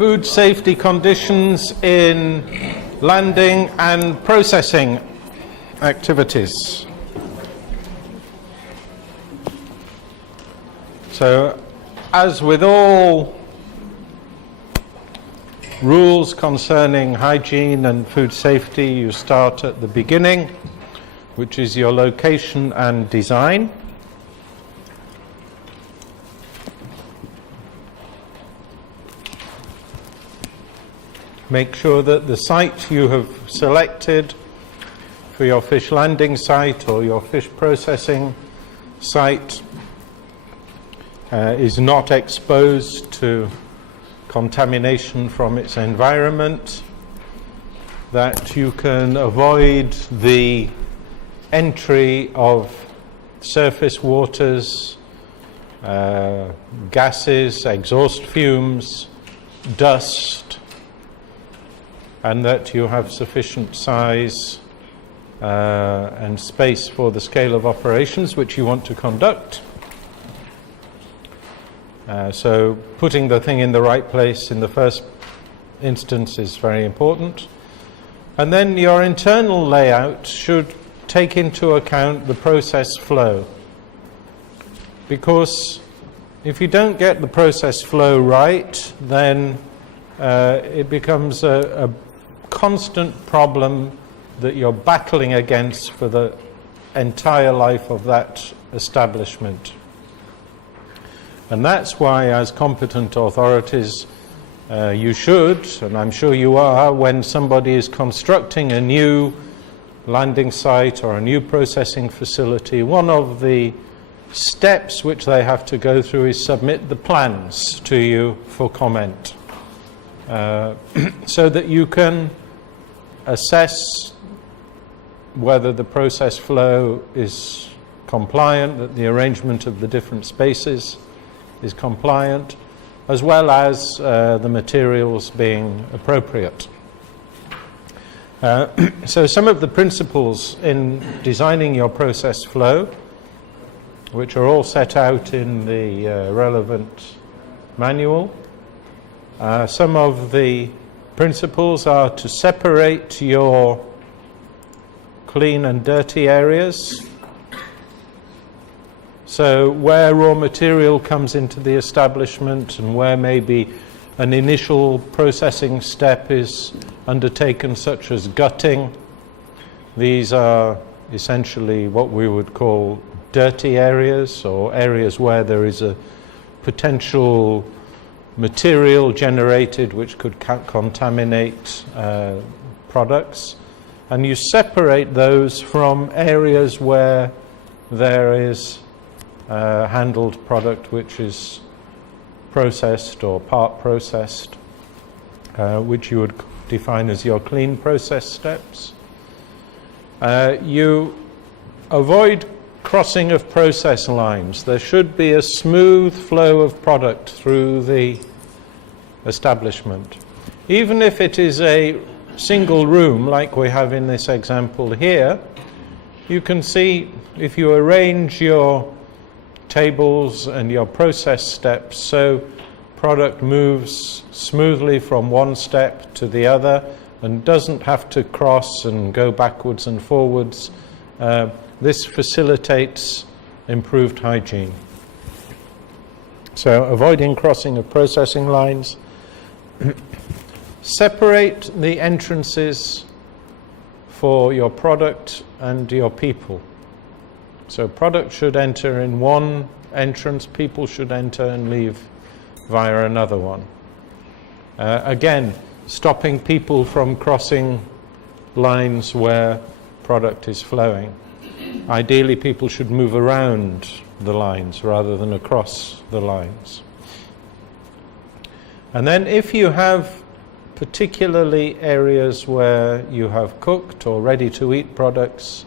food safety conditions in landing and processing activities. So, as with all rules concerning hygiene and food safety, you start at the beginning, which is your location and design. Make sure that the site you have selected for your fish landing site or your fish processing site is not exposed to contamination from its environment, that you can avoid the entry of surface waters, gases, exhaust fumes, dust, and that you have sufficient size and space for the scale of operations which you want to conduct. So putting the thing in the right place in the first instance is very important. And then your internal layout should take into account the process flow. Because if you don't get the process flow right, then it becomes a constant problem that you're battling against for the entire life of that establishment. And that's why, as competent authorities, you should, and I'm sure you are, when somebody is constructing a new landing site or a new processing facility, one of the steps which they have to go through is submit the plans to you for comment, so that you can assess whether the process flow is compliant, that the arrangement of the different spaces is compliant, as well as the materials being appropriate. So some of the principles in designing your process flow, which are all set out in the relevant manual, some of the principles are to separate your clean and dirty areas. So where raw material comes into the establishment and where maybe an initial processing step is undertaken, such as gutting, these are essentially what we would call dirty areas, or areas where there is a potential material generated which could contaminate products. And you separate those from areas where there is handled product which is processed or part processed, which you would define as your clean process steps. You avoid crossing of process lines. There should be a smooth flow of product through the establishment. Even if it is a single room like we have in this example here, you can see if you arrange your tables and your process steps so product moves smoothly from one step to the other and doesn't have to cross and go backwards and forwards, this facilitates improved hygiene. So avoiding crossing of processing lines. Separate the entrances for your product and your people. So product should enter in one entrance, people should enter and leave via another one. Again, stopping people from crossing lines where product is flowing. Ideally, people should move around the lines rather than across the lines. And then if you have particularly areas where you have cooked or ready-to-eat products,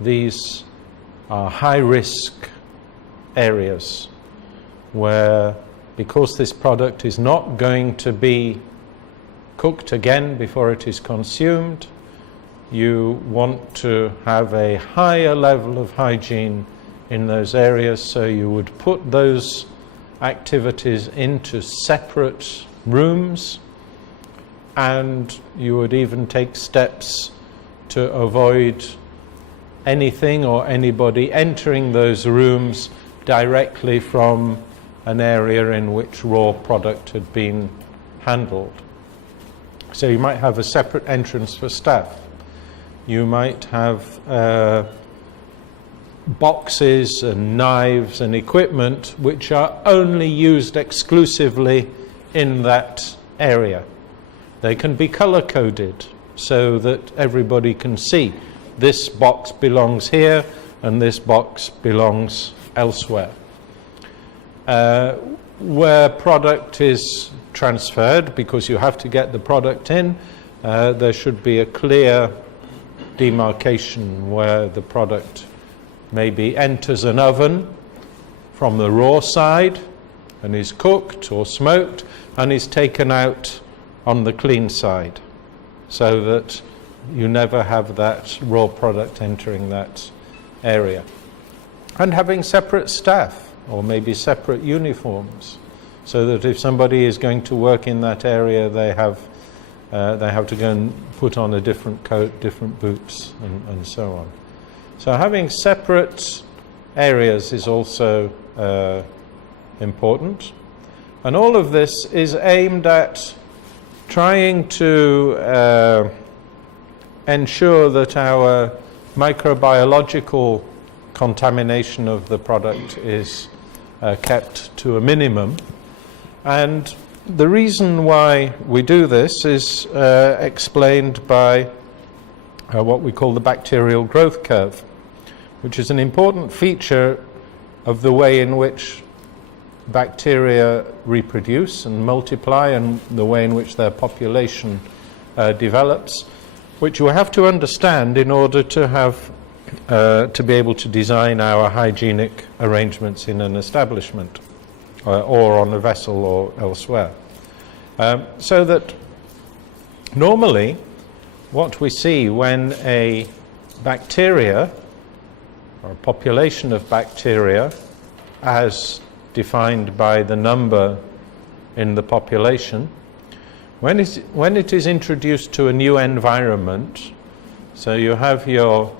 these are high-risk areas where, because this product is not going to be cooked again before it is consumed, you want to have a higher level of hygiene in those areas, so you would put those activities into separate rooms, and you would even take steps to avoid anything or anybody entering those rooms directly from an area in which raw product had been handled. So you might have a separate entrance for staff. You might have boxes and knives and equipment which are only used exclusively in that area. They can be color-coded so that everybody can see this box belongs here and this box belongs elsewhere. Where product is transferred, because you have to get the product in, there should be a clear demarcation where the product maybe enters an oven from the raw side and is cooked or smoked and is taken out on the clean side, so that you never have that raw product entering that area. And having separate staff, or maybe separate uniforms, so that if somebody is going to work in that area, they have to go and put on a different coat, different boots, and so on. So having separate areas is also important. And all of this is aimed at trying to ensure that our microbiological contamination of the product is kept to a minimum. And the reason why we do this is explained by what we call the bacterial growth curve, which is an important feature of the way in which bacteria reproduce and multiply, and the way in which their population develops, which you have to understand in order to have to be able to design our hygienic arrangements in an establishment or on a vessel or elsewhere. So that normally what we see when a bacteria or a population of bacteria, as defined by the number in the population, when it is introduced to a new environment, so you have your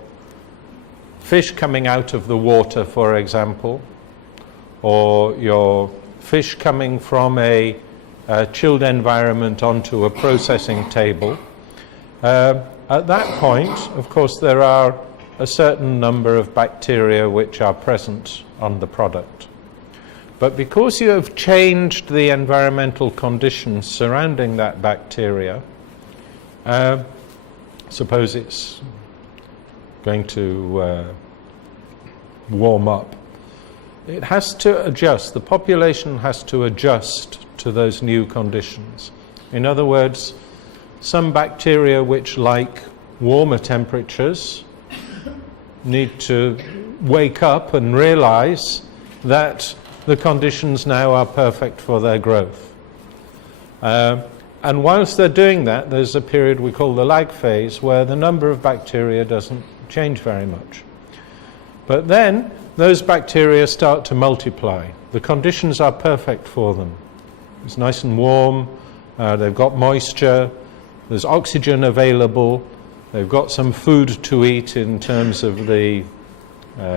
fish coming out of the water, for example, or your fish coming from a chilled environment onto a processing table, at that point, of course, there are a certain number of bacteria which are present on the product. But because you have changed the environmental conditions surrounding that bacteria, suppose it's going to warm up, it has to adjust, the population has to adjust to those new conditions. In other words, some bacteria which like warmer temperatures need to wake up and realize that the conditions now are perfect for their growth. And whilst they're doing that, there's a period we call the lag phase, where the number of bacteria doesn't change very much. But then those bacteria start to multiply. The conditions are perfect for them. It's nice and warm, they've got moisture, there's oxygen available, they've got some food to eat in terms of the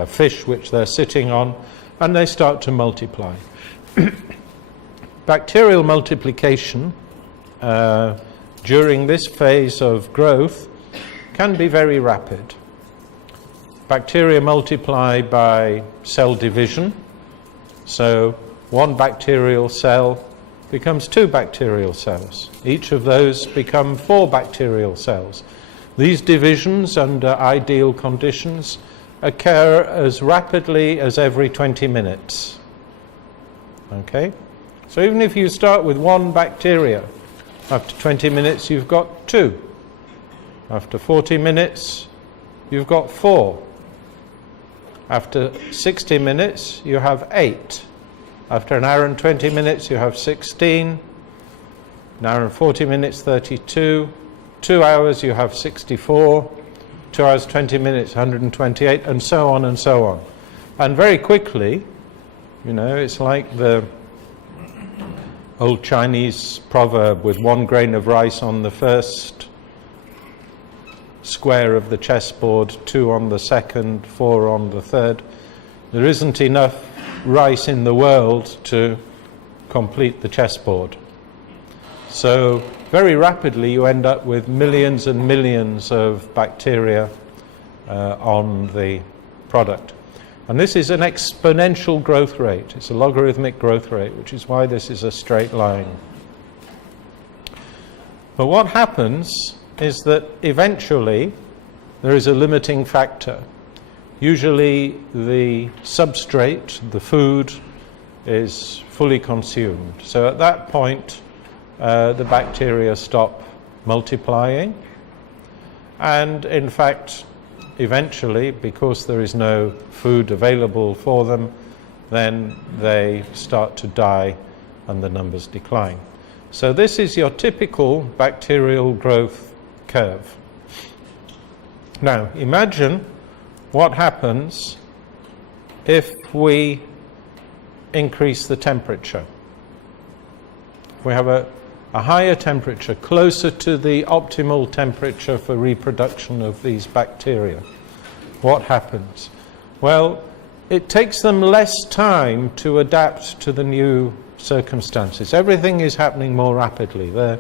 fish which they're sitting on, and they start to multiply. Bacterial multiplication during this phase of growth can be very rapid. Bacteria multiply by cell division, so one bacterial cell becomes 2 bacterial cells. Each of those become 4 bacterial cells. These divisions under ideal conditions occur as rapidly as every 20 minutes. Okay? So even if you start with 1 bacteria, after 20 minutes you've got 2. After 40 minutes you've got 4. After 60 minutes you have 8. After an hour and 20 minutes you have 16. An hour and 40 minutes, 32. 2 hours you have 64. 2 hours 20 minutes, 128, and so on and so on. And very quickly, you know, it's like the old Chinese proverb with 1 grain of rice on the first square of the chessboard, 2 on the second, 4 on the third. There isn't enough rice in the world to complete the chessboard. So very rapidly you end up with millions and millions of bacteria on the product. And this is an exponential growth rate. It's a logarithmic growth rate, which is why this is a straight line. But what happens is that eventually there is a limiting factor. Usually the substrate, the food, is fully consumed. So at that point, the bacteria stop multiplying. And in fact, eventually, because there is no food available for them, then they start to die and the numbers decline. So this is your typical bacterial growth curve. Now, imagine what happens if we increase the temperature. If we have a higher temperature, closer to the optimal temperature for reproduction of these bacteria, what happens? Well, it takes them less time to adapt to the new circumstances. Everything is happening more rapidly. Their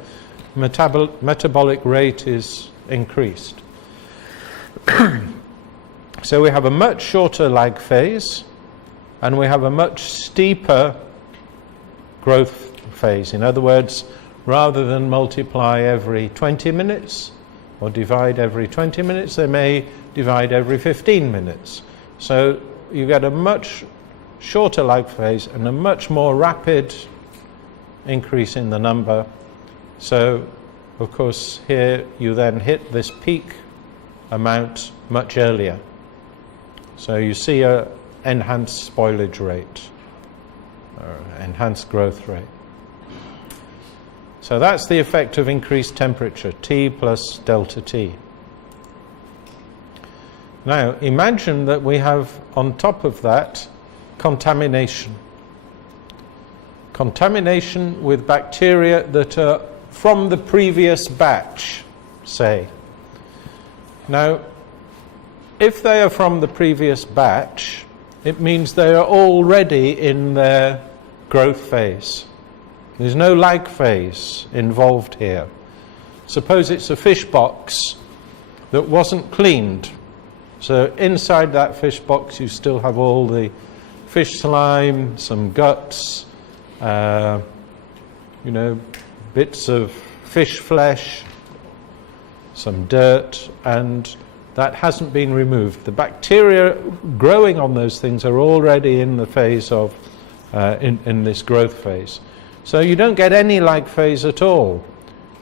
metabolic rate is increased. So we have a much shorter lag phase, and we have a much steeper growth phase. In other words, rather than multiply every 20 minutes or divide every 20 minutes, they may divide every 15 minutes. So you get a much shorter lag phase and a much more rapid increase in the number. So, of course, here you then hit this peak amount much earlier. So you see a enhanced spoilage rate, or enhanced growth rate. So that's the effect of increased temperature, T plus delta T. Now, imagine that we have on top of that contamination. Contamination with bacteria that are from the previous batch, say. Now, if they are from the previous batch, it means they are already in their growth phase. There's no lag phase involved here. Suppose it's a fish box that wasn't cleaned. So inside that fish box you still have all the fish slime, some guts, bits of fish flesh, some dirt, and that hasn't been removed. The bacteria growing on those things are already in the phase of, in this growth phase. So you don't get any lag phase at all.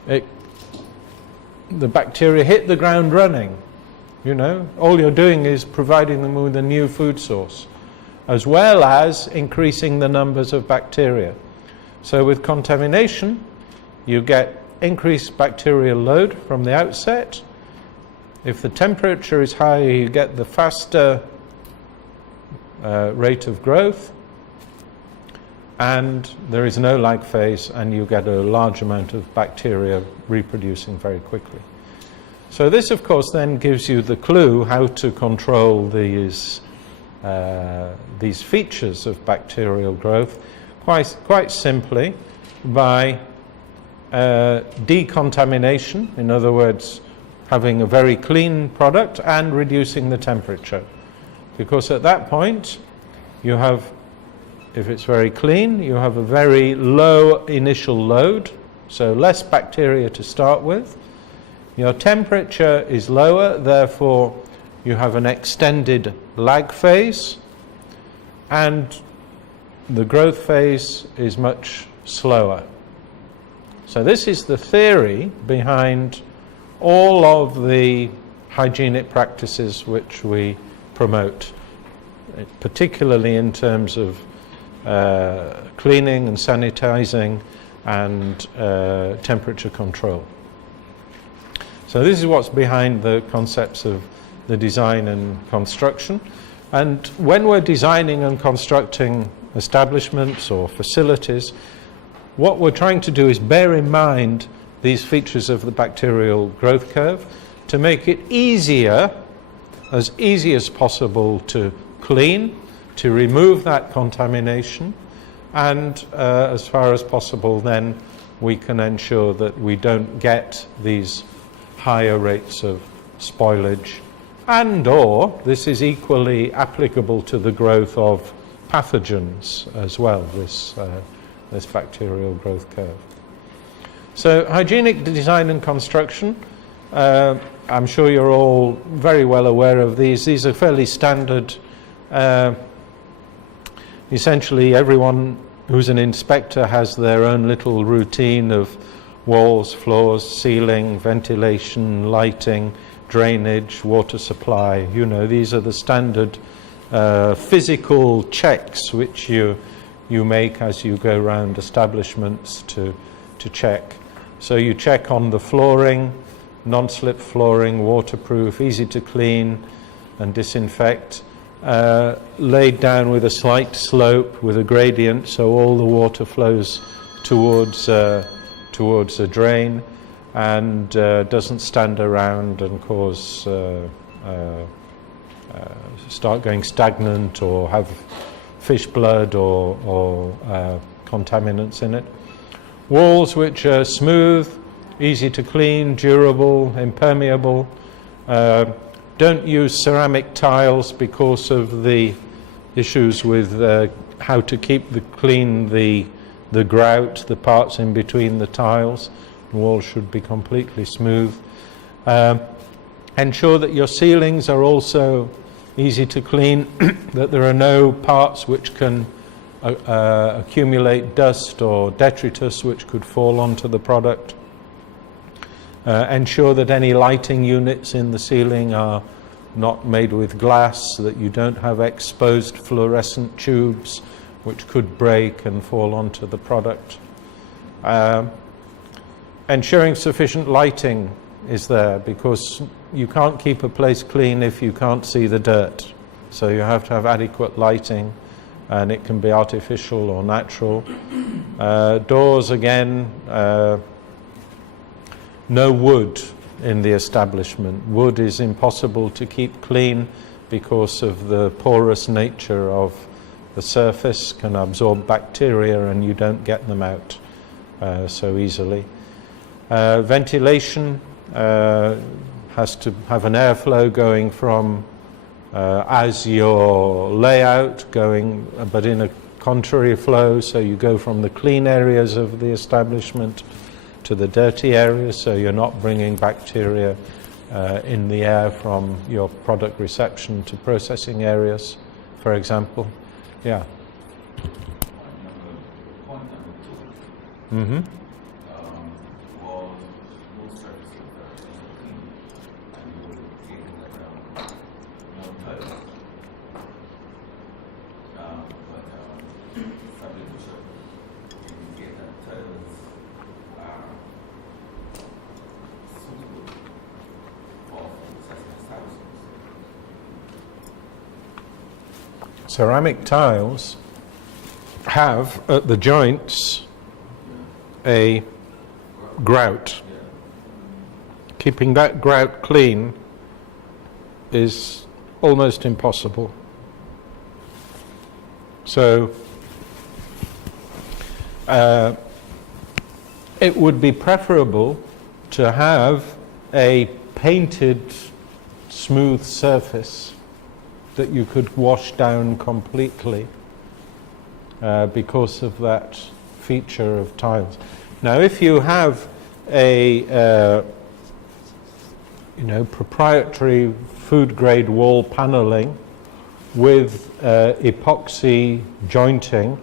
The bacteria hit the ground running. All you're doing is providing them with a new food source, as well as increasing the numbers of bacteria. So with contamination, you get increased bacterial load from the outset. If the temperature is higher, you get the faster rate of growth, and there is no lag phase, and you get a large amount of bacteria reproducing very quickly. So this, of course, then gives you the clue how to control these features of bacterial growth quite simply by decontamination, in other words, having a very clean product and reducing the temperature. Because at that point, you have, if it's very clean, you have a very low initial load, so less bacteria to start with. Your temperature is lower, therefore you have an extended lag phase, and the growth phase is much slower. So this is the theory behind all of the hygienic practices which we promote, particularly in terms of cleaning and sanitizing and temperature control. So this is what's behind the concepts of the design and construction. And when we're designing and constructing establishments or facilities, what we're trying to do is bear in mind these features of the bacterial growth curve to make it easier, as easy as possible, to clean, to remove that contamination, and as far as possible then we can ensure that we don't get these higher rates of spoilage, and or this is equally applicable to the growth of pathogens as well, this bacterial growth curve. So hygienic design and construction, I'm sure you're all very well aware of these. These are fairly standard. Essentially everyone who's an inspector has their own little routine of walls, floors, ceiling, ventilation, lighting, drainage, water supply. You know, these are the standard physical checks which you make as you go around establishments to check. So you check on the flooring, non-slip flooring, waterproof, easy to clean and disinfect, laid down with a slight slope with a gradient so all the water flows towards a drain and doesn't stand around and cause start going stagnant or have fish blood or contaminants in it. Walls which are smooth, easy to clean, durable, impermeable. Don't use ceramic tiles because of the issues with how to keep clean the grout, the parts in between the tiles. The walls should be completely smooth. Ensure that your ceilings are also easy to clean, that there are no parts which can accumulate dust or detritus which could fall onto the product. Ensure that any lighting units in the ceiling are not made with glass, so that you don't have exposed fluorescent tubes which could break and fall onto the product. Ensuring sufficient lighting is there, because you can't keep a place clean if you can't see the dirt. So you have to have adequate lighting, and it can be artificial or natural. Doors, again, no wood in the establishment. Wood is impossible to keep clean because of the porous nature of the surface, can absorb bacteria and you don't get them out so easily. Ventilation has to have an airflow going from as your layout going, but in a contrary flow, so you go from the clean areas of the establishment to the dirty areas, so you're not bringing bacteria in the air from your product reception to processing areas, for example. Yeah. Mm-hmm. Ceramic tiles have at the joints a grout. Keeping that grout clean is almost impossible. So it would be preferable to have a painted smooth surface that you could wash down completely because of that feature of tiles. Now, if you have a proprietary food grade wall paneling with epoxy jointing,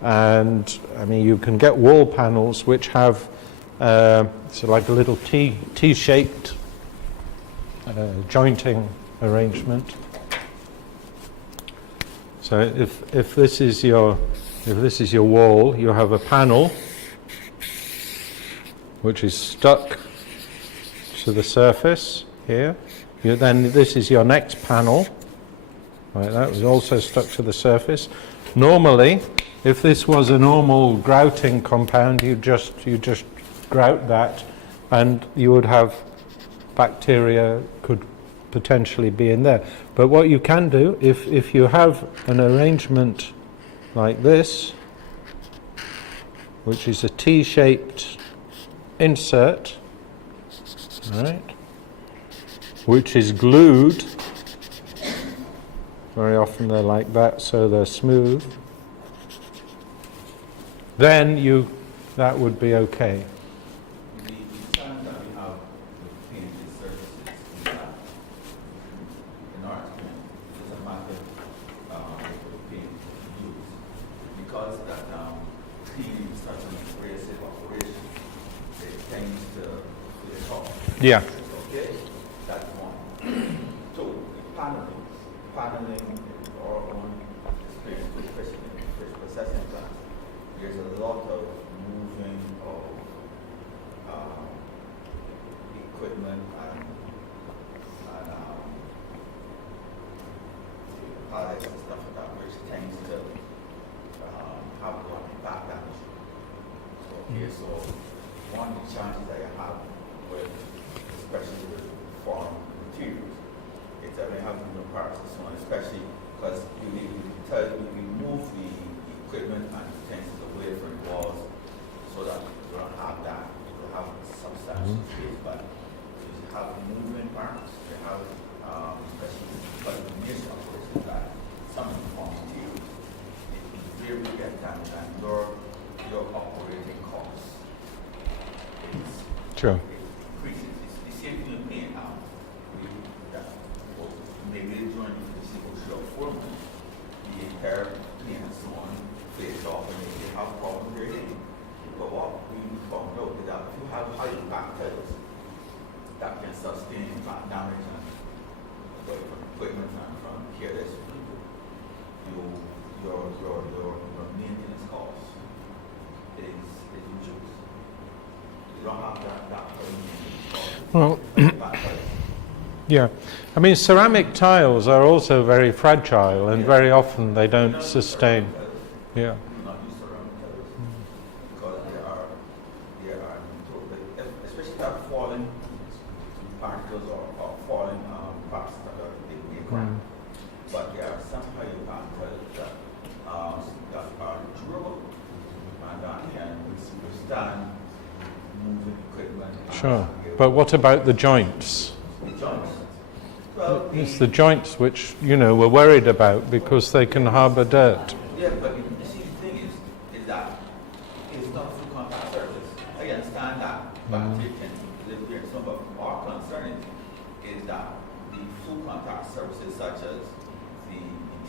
and I mean you can get wall panels which have so like a little T-shaped jointing arrangement. So if this is your wall, you have a panel which is stuck to the surface here. Then this is your next panel. Right, that was also stuck to the surface. Normally, If this was a normal grouting compound, you just grout that, and you would have bacteria could potentially be in there. But what you can do, if you have an arrangement like this, which is a T-shaped insert, right, which is glued, very often they're like that, so they're smooth, then that would be okay. The challenge that we have with painted surfaces is that, in our experience, it's a matter of paint use. Because that cleaning is such an abrasive operation, it tends to the top. Yeah. Okay? That's one. So, paneling our own experience with fish processing plants. There's a lot of moving of equipment and pallets and stuff like that, which tends to have a lot of back damage. So one of the challenges that you have with, especially with foreign materials, is that we have moving parts and so on, especially because we move the equipment and utensils away from the walls so that you don't have that, you have substantial space, but you have moving parts, you have, especially because the nature of this is that some of the form materials, it really get damaged, and your operating costs is Sure. increases. It's the same thing in paint now. Maybe during the single show foreman, the entire paint and so on, plays off and they have problems there. But what we found out is that if you have high bacterials that can sustain back damage and from equipment and from careless people, your maintenance costs is reduced. You don't have that maintenance cost. Well, yeah. I mean, ceramic tiles are also very fragile, and very often they don't sustain. Yeah. Not use ceramic tiles because they are especially that falling particles or falling parts that are in the ground. But there are some hydrocarbons that are durable and that can withstand moving equipment. Sure. But what about the joints? The joints. Well, It's the joints which, we're worried about because they can harbour dirt. yeah, but you see, the thing is that it's not full contact surface. I understand that, but you can live there. So, but our concern is that the full contact surfaces, such as the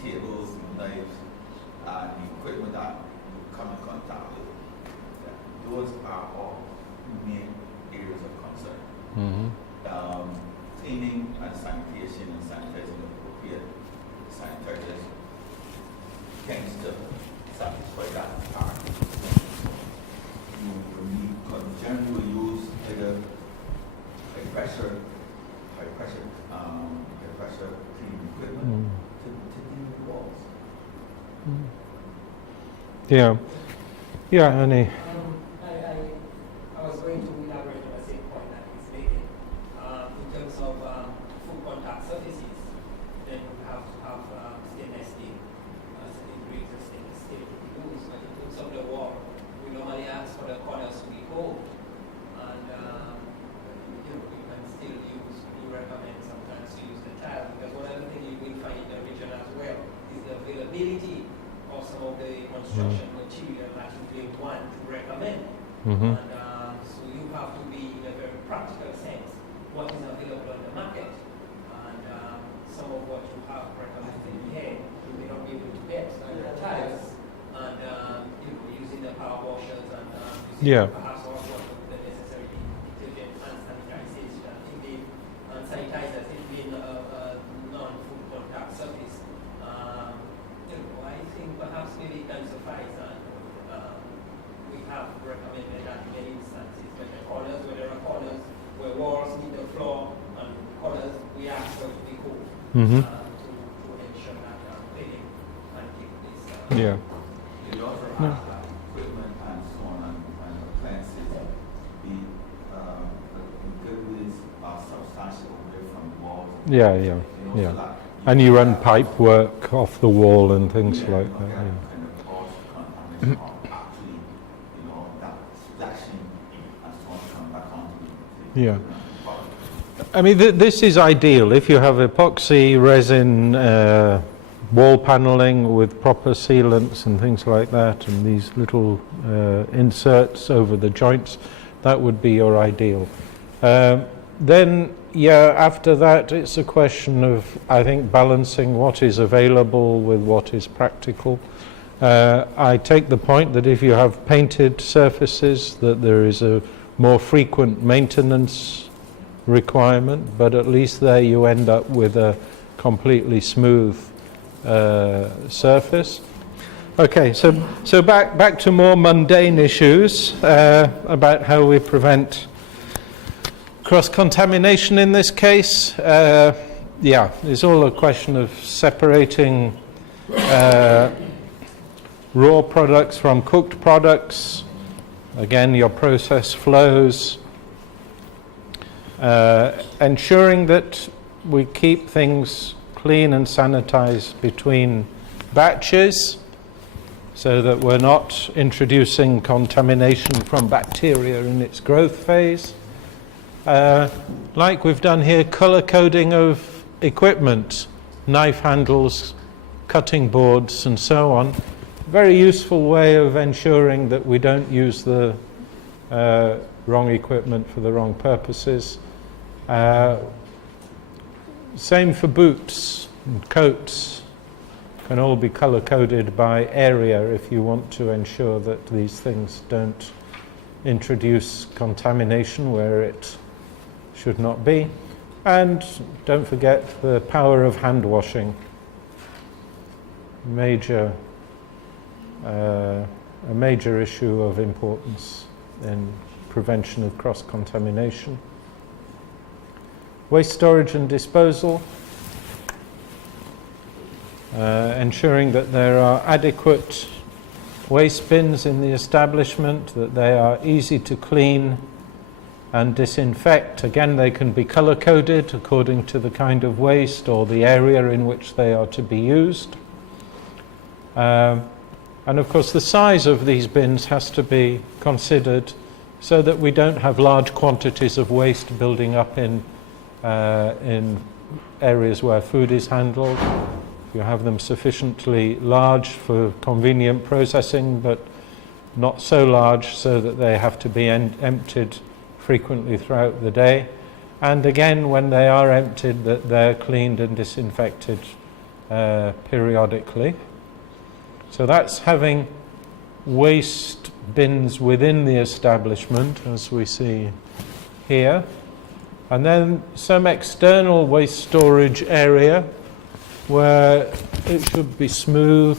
tables, the knives, and the equipment that you come in contact with, those are all main areas of concern. Cleaning and sanitation and sanitizing the appropriate sanitizers tends to satisfy that part. You generally use either high pressure cleaning equipment to clean the walls. Yeah. Yeah, Annie. I was going to elaborate on the same point that he's making. In terms of full contact surfaces, then you have to have stainless steel, certain degrees of stainless steel to be used. But in terms of the wall, we normally ask for the corners to be cold, and you can still use. We recommend sometimes to use the tile, because one other thing you will find in the region as well is the availability of some of the construction material that you may want to recommend. And so you have to be, in a very practical sense, what is available on the market. And some of what you have recommended here, you may not be able to get tiles, and using the power washers and using perhaps also the necessary detergent and sanitization, and sanitizers, it being a non-food contact surface. I think perhaps maybe it can suffice, and we have recommended that in many instances, but the corners, where there are corners where walls meet the floor, and corners we ask for to be cool to ensure that cleaning can take place. Yeah. You also have like equipment and so on and appliances, the buildings are substantially away from the walls. Yeah, And also yeah. like And you run pipe work off the wall and things like that. kind Yeah. of cause contamination or actually, that splashing and so on come back onto the Yeah. product. I mean, this is ideal. If you have epoxy, resin, wall paneling with proper sealants and things like that, and these little inserts over the joints, that would be your ideal. Then, after that, it's a question of, I think, balancing what is available with what is practical. I take the point that if you have painted surfaces, that there is a more frequent maintenance requirement, but at least there you end up with a completely smooth surface. Okay, so back to more mundane issues about how we prevent cross-contamination in this case. It's all a question of separating raw products from cooked products. Again, your process flows. Ensuring that we keep things clean and sanitized between batches so that we're not introducing contamination from bacteria in its growth phase. Like we've done here, color coding of equipment, knife handles, cutting boards and so on. Very useful way of ensuring that we don't use the wrong equipment for the wrong purposes. Same for boots and coats. Can all be color coded by area if you want to ensure that these things don't introduce contamination where it should not be. And don't forget the power of hand washing. A major issue of importance in prevention of cross-contamination. Waste storage and disposal. Ensuring that there are adequate waste bins in the establishment, that they are easy to clean and disinfect. Again, they can be color-coded according to the kind of waste or the area in which they are to be used. And of course, the size of these bins has to be considered so that we don't have large quantities of waste building up in areas where food is handled. You have them sufficiently large for convenient processing, but not so large so that they have to be emptied frequently throughout the day. And again, when they are emptied, that they're cleaned and disinfected periodically. So that's having waste bins within the establishment, as we see here. And then some external waste storage area where it should be smooth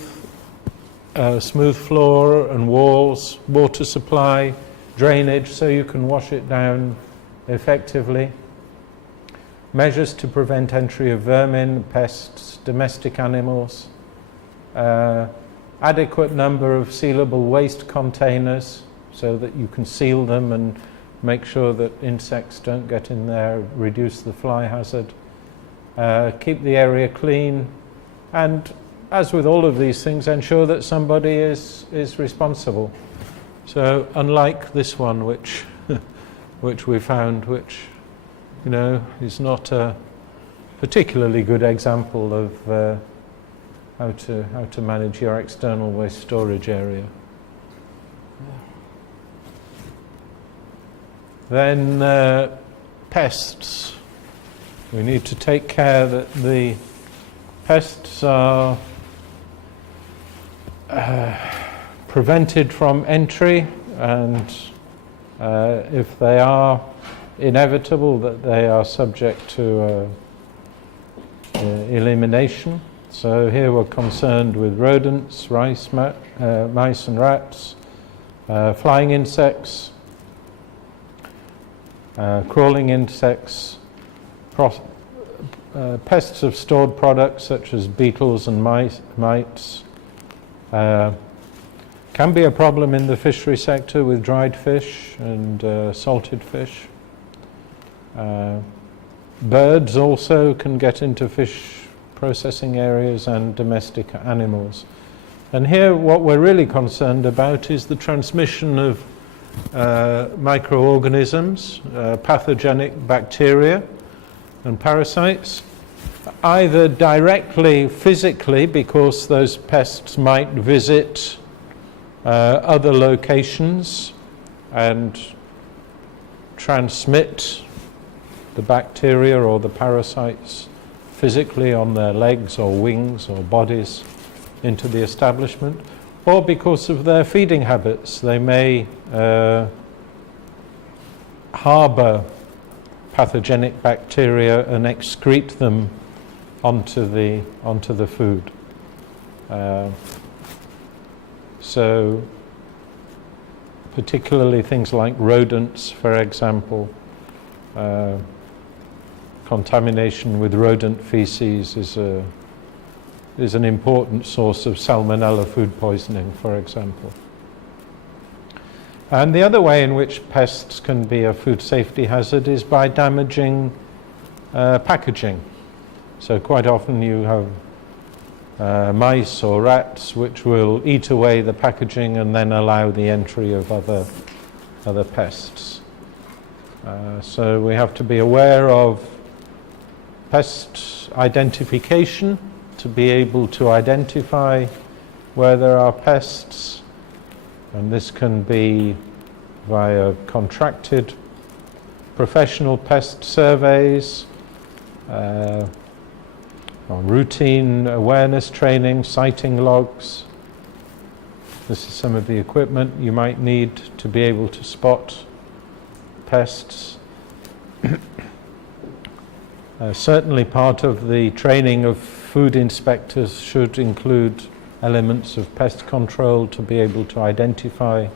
floor and walls, water supply, drainage, so you can wash it down effectively. Measures to prevent entry of vermin, pests, domestic animals. Adequate number of sealable waste containers so that you can seal them and make sure that insects don't get in there, reduce the fly hazard. Keep the area clean, and as with all of these things, ensure that somebody is responsible. So unlike this one, which we found, which is not a particularly good example of how to manage your external waste storage area. Then pests. We need to take care that the pests are prevented from entry, and if they are inevitable, that they are subject to elimination. So here we're concerned with rodents, mice and rats, flying insects, crawling insects, pests of stored products such as beetles and mites, Can be a problem in the fishery sector with dried fish and salted fish. Birds also can get into fish processing areas and domestic animals. And here what we're really concerned about is the transmission of microorganisms, pathogenic bacteria and parasites, either directly physically, because those pests might visit other locations and transmit the bacteria or the parasites physically on their legs or wings or bodies into the establishment, or because of their feeding habits. They may harbour pathogenic bacteria and excrete them onto the food. So particularly things like rodents, for example, contamination with rodent feces is an important source of salmonella food poisoning, for example. And the other way in which pests can be a food safety hazard is by damaging packaging. So quite often you have mice or rats which will eat away the packaging and then allow the entry of other pests. So we have to be aware of pest identification to be able to identify where there are pests, and this can be via contracted professional pest surveys, on routine awareness training, sighting logs. This is some of the equipment you might need to be able to spot pests. Certainly part of the training of food inspectors should include elements of pest control to be able to identify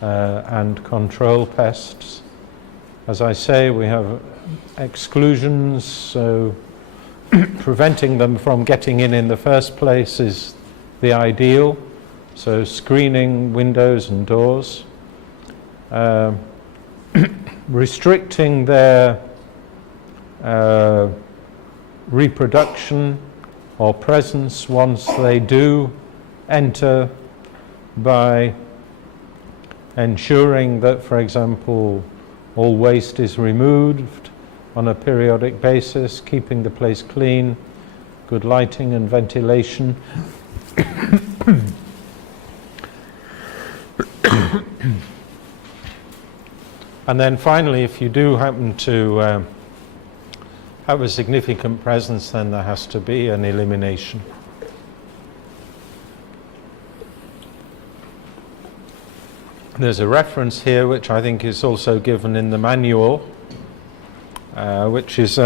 and control pests. As I say, we have exclusions, so preventing them from getting in the first place is the ideal. So screening windows and doors, restricting their reproduction or presence once they do enter by ensuring that, for example, all waste is removed on a periodic basis, keeping the place clean, good lighting and ventilation. And then finally, if you do happen to have a significant presence, then there has to be an elimination. There's a reference here which I think is also given in the manual, which is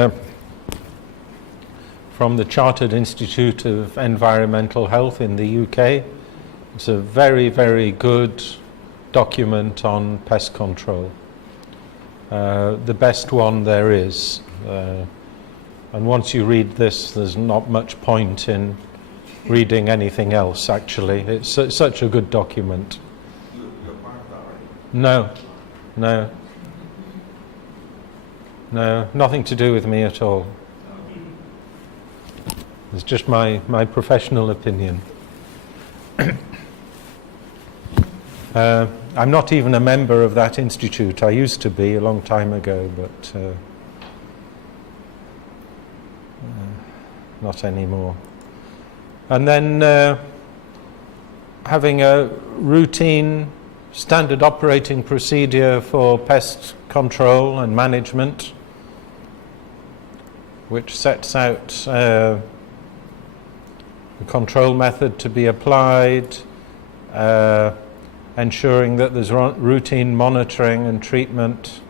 from the Chartered Institute of Environmental Health in the UK. It's a very, very good document on pest control. The best one there is. And once you read this, there's not much point in reading anything else, actually. It's such a good document. You're part of that, right? No, nothing to do with me at all. It's just my professional opinion. I'm not even a member of that institute. I used to be a long time ago, but not anymore. And then having a routine standard operating procedure for pest control and management, which sets out the control method to be applied, ensuring that there's routine monitoring and treatment,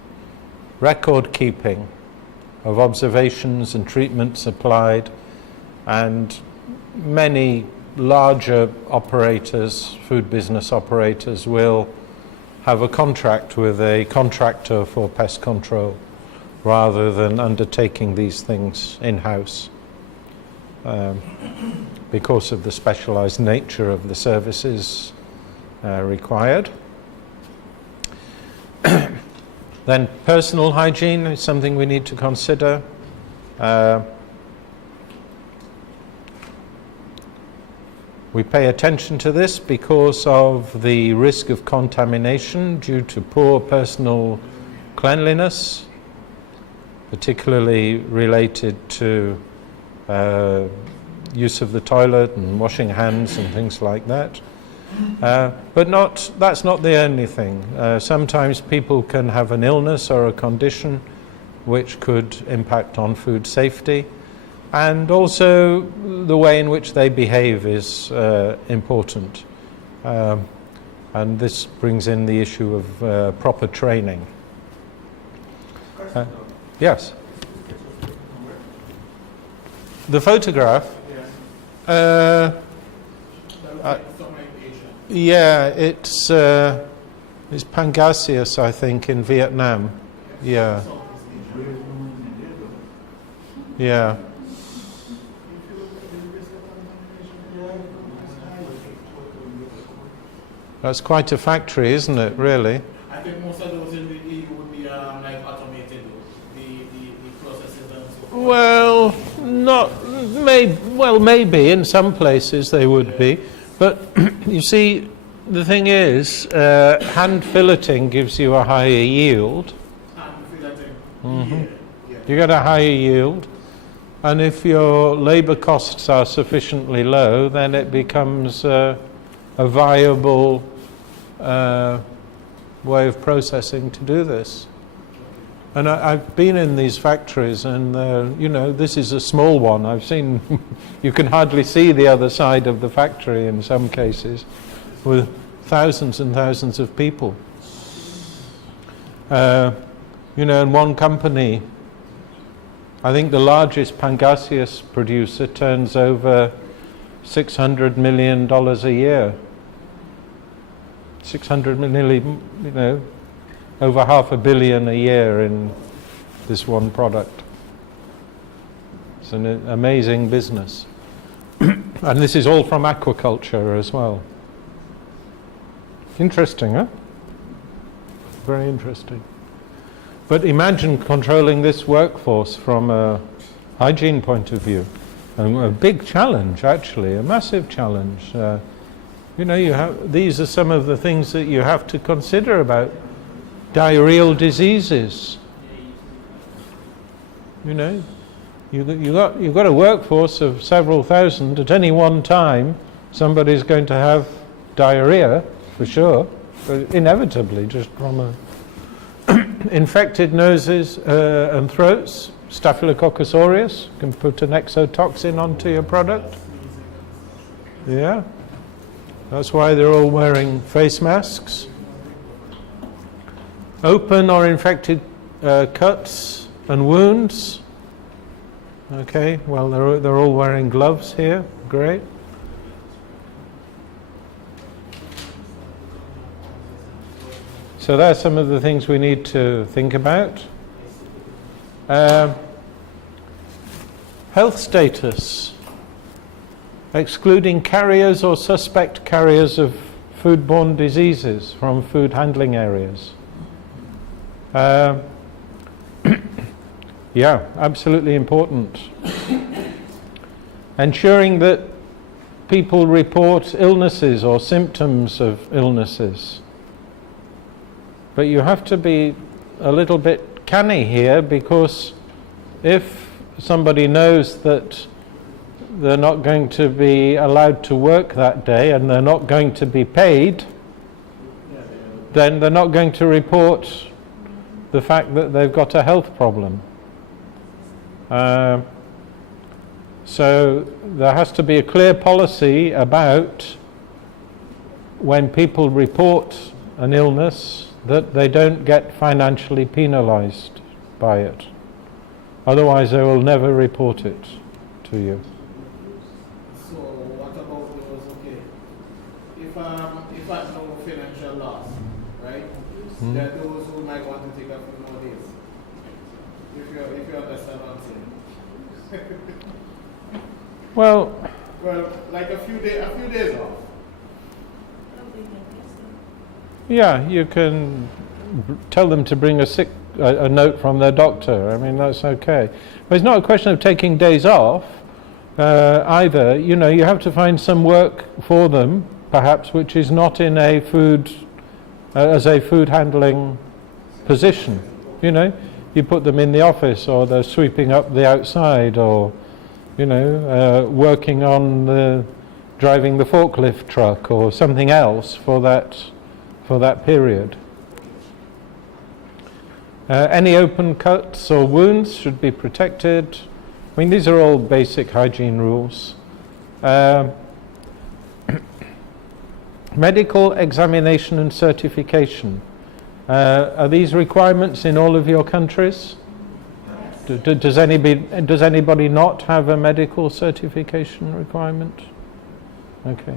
record keeping of observations and treatments applied, and many larger operators, food business operators, will have a contract with a contractor for pest control rather than undertaking these things in-house because of the specialized nature of the services required. Then personal hygiene is something we need to consider. We pay attention to this because of the risk of contamination due to poor personal cleanliness, particularly related to use of the toilet and washing hands and things like that. But that's not the only thing. Sometimes people can have an illness or a condition which could impact on food safety. And also the way in which they behave is important. And this brings in the issue of proper training. Yes? The photograph? Yeah, it's Pangasius, I think, in Vietnam. Yeah. Yeah. That's quite a factory, isn't it, really? I think most of those in the EU would be like automated, the processes and so forth. Maybe in some places they would be. But you see, the thing is, hand filleting gives you a higher yield. Hand filleting? Mm-hmm. Yeah. You get a higher yield. And if your labour costs are sufficiently low, then it becomes a viable way of processing to do this. And I've been in these factories, and this is a small one. I've seen, you can hardly see the other side of the factory in some cases, with thousands and thousands of people. In one company, I think the largest Pangasius producer turns over $600 million a year. 600 million, over $500 million a year in this one product. It's an amazing business. And this is all from aquaculture as well. Interesting, huh? Very interesting. But imagine controlling this workforce from a hygiene point of view. A big challenge, actually, a massive challenge. These are some of the things that you have to consider about diarrheal diseases. You've got a workforce of several thousand. At any one time, somebody's going to have diarrhea, for sure, inevitably, just from infected noses and throats. Staphylococcus aureus can put an exotoxin onto your product. Yeah. That's why they're all wearing face masks. Open or infected cuts and wounds. Okay, well, they're all wearing gloves here. Great. So that's some of the things we need to think about. Health status. Excluding carriers or suspect carriers of foodborne diseases from food handling areas. Yeah, absolutely important. Ensuring that people report illnesses or symptoms of illnesses. But you have to be a little bit canny here, because if somebody knows that they're not going to be allowed to work that day and they're not going to be paid, then they're not going to report the fact that they've got a health problem. So there has to be a clear policy about when people report an illness that they don't get financially penalized by it. Otherwise they will never report it to you. So what about those, if I know financial loss, right? There are those who might want to take a few more days. If you understand what I'm saying. Well, like a few days off. Yeah, you can tell them to bring a note from their doctor. I mean, that's okay. But it's not a question of taking days off either. You know, you have to find some work for them, perhaps, which is not in a food, as a food handling position. You know, you put them in the office, or they're sweeping up the outside, or, you know, working on driving the forklift truck, or something else for that period. Any open cuts or wounds should be protected. I mean, these are all basic hygiene rules. Medical examination and certification. Are these requirements in all of your countries? Yes. Does anybody not have a medical certification requirement? Okay.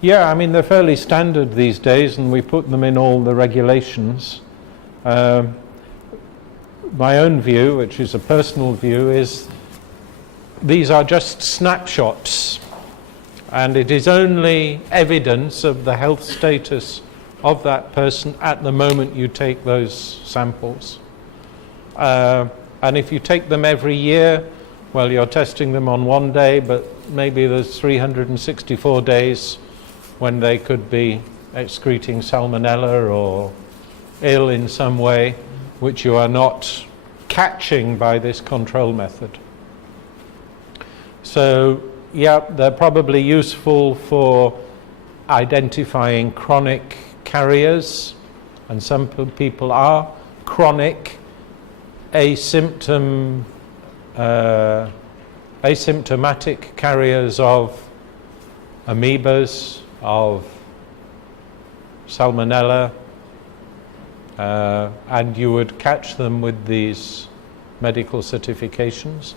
Yeah, I mean, they're fairly standard these days, and we put them in all the regulations. My own view, which is a personal view, is these are just snapshots, and it is only evidence of the health status of that person at the moment you take those samples. And if you take them every year, well, you're testing them on one day, but maybe there's 364 days when they could be excreting salmonella or ill in some way, which you are not catching by this control method. So, yeah, they're probably useful for identifying chronic carriers, and some people are chronic asymptomatic carriers of amoebas, of salmonella, and you would catch them with these medical certifications,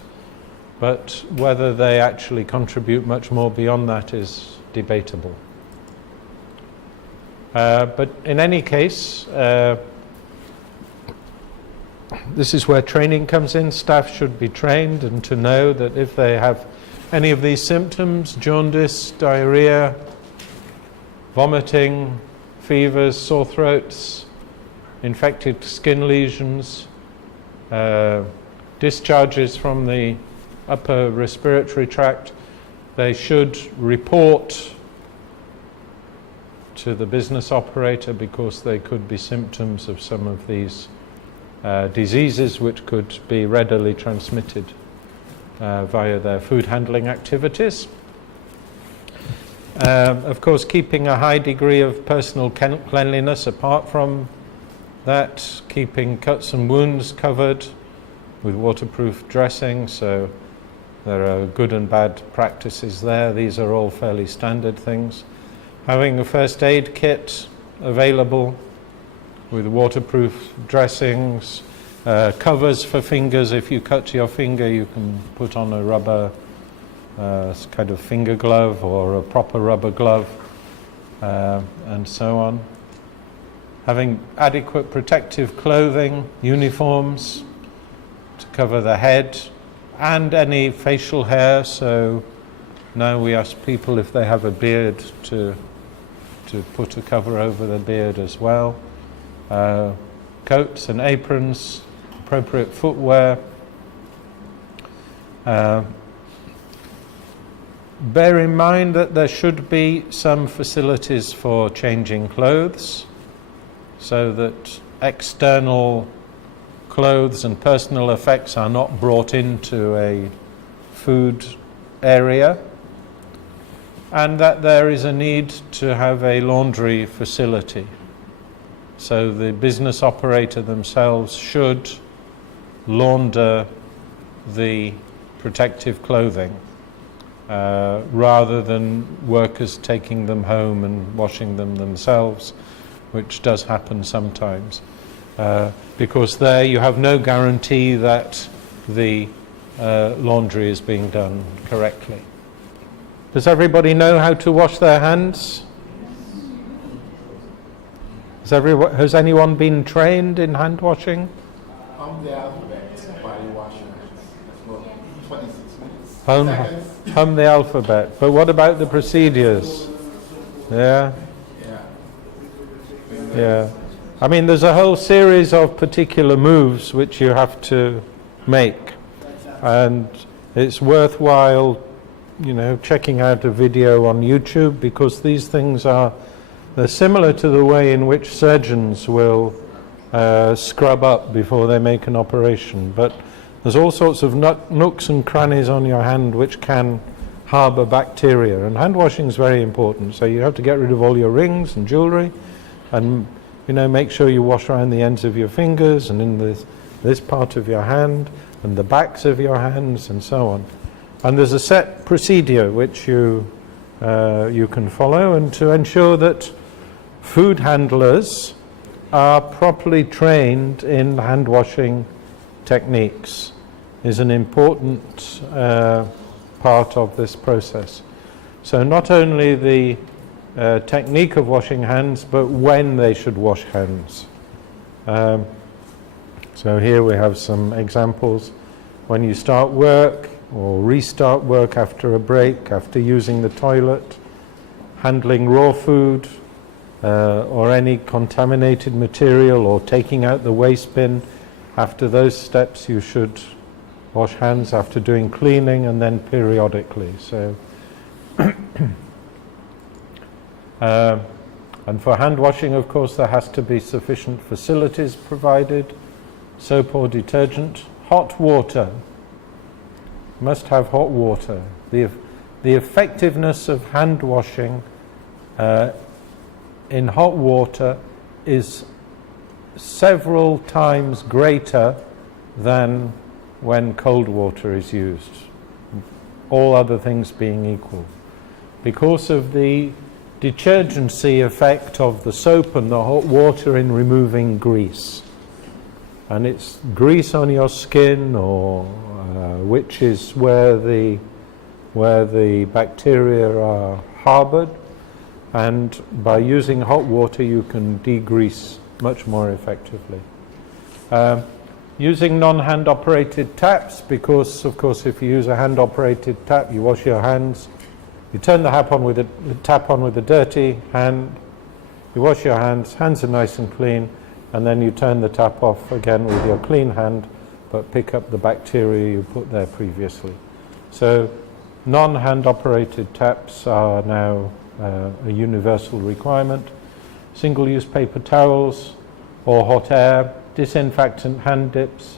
but whether they actually contribute much more beyond that is debatable. But in any case, this is where training comes in. Staff should be trained and to know that if they have any of these symptoms, jaundice, diarrhea, vomiting, fevers, sore throats, infected skin lesions, discharges from the upper respiratory tract, they should report to the business operator, because they could be symptoms of some of these diseases which could be readily transmitted via their food handling activities. Of course, keeping a high degree of personal cleanliness. Apart from that, keeping cuts and wounds covered with waterproof dressing, so there are good and bad practices there. These are all fairly standard things. Having a first aid kit available with waterproof dressings, covers for fingers. If you cut your finger, you can put on a rubber kind of finger glove or a proper rubber glove, and so on. Having adequate protective clothing, uniforms to cover the head and any facial hair. So now we ask people if they have a beard to put a cover over the beard as well. Coats and aprons, appropriate footwear. Bear in mind that there should be some facilities for changing clothes, so that external clothes and personal effects are not brought into a food area, and that there is a need to have a laundry facility. So the business operator themselves should launder the protective clothing, rather than workers taking them home and washing them themselves, which does happen sometimes. Because there you have no guarantee that the laundry is being done correctly. Does everybody know how to wash their hands? Has anyone been trained in hand washing? The alphabet while you wash your hands. Well, 26 minutes. Hum the alphabet. But what about the procedures? Yeah. Yeah. Yeah. I mean, there's a whole series of particular moves which you have to make, and it's worthwhile, you know, checking out a video on YouTube, because these things they're similar to the way in which surgeons will scrub up before they make an operation, but there's all sorts of nooks and crannies on your hand which can harbour bacteria, and hand washing is very important. So you have to get rid of all your rings and jewellery, and you know, make sure you wash around the ends of your fingers and in this part of your hand and the backs of your hands and so on. And there's a set procedure which you can follow, and to ensure that food handlers are properly trained in hand washing techniques is an important part of this process. So not only the technique of washing hands, but when they should wash hands. So here we have some examples. When you start work or restart work after a break, after using the toilet, handling raw food or any contaminated material, or taking out the waste bin. After those steps you should wash hands, after doing cleaning, and then periodically. So and for hand washing, of course, there has to be sufficient facilities provided, soap or detergent. Hot water, must have hot water. The effectiveness of hand washing in hot water is several times greater than when cold water is used, all other things being equal, because of the detergency effect of the soap and the hot water in removing grease. And it's grease on your skin, or which is where the bacteria are harboured, and by using hot water you can degrease much more effectively. Using non-hand operated taps, because of course if you use a hand operated tap you wash your hands. You turn the tap on with a dirty hand, you wash your hands are nice and clean, and then you turn the tap off again with your clean hand, but pick up the bacteria you put there previously. So non-hand operated taps are now a universal requirement. Single-use paper towels or hot air, disinfectant hand dips,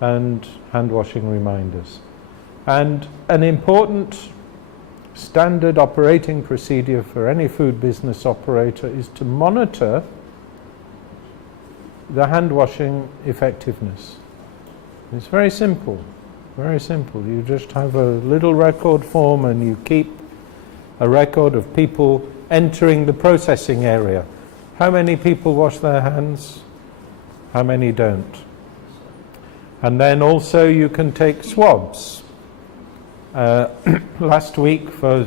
and hand washing reminders. And an important standard operating procedure for any food business operator is to monitor the hand washing effectiveness. It's very simple, very simple. You just have a little record form and you keep a record of people entering the processing area. How many people wash their hands? How many don't? And then also you can take swabs. Last week we